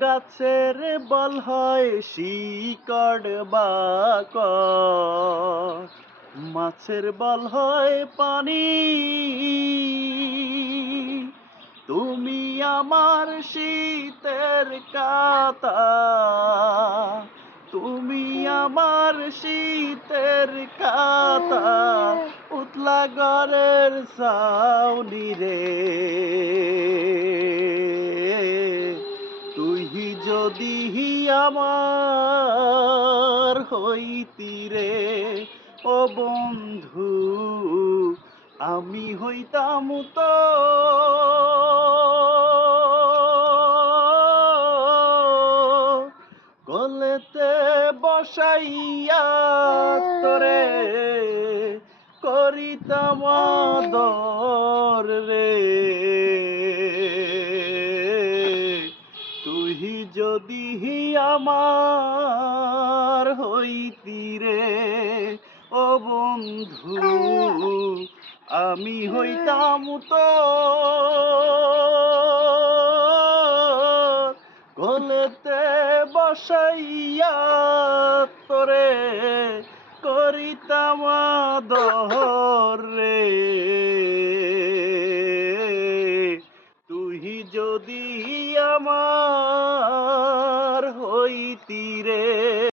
গাছের বল হয় শিকড় বাক মাছের বল হয় পানি। তুমি আমার শীতের কাতা তুমি আমার শীতের কাতা উতলা গরের সাউনি রে। যদি আমার হইতি রে ও বন্ধু আমি হইতাম তো কলেতে বসাইয়া তোরে করিতাম আদর। যদি আমার হইতি রে, ও বন্ধু, আমি হইতাম তো গলেতে বসাইয়া তোরে করিতাম দহর রে। যদি আমার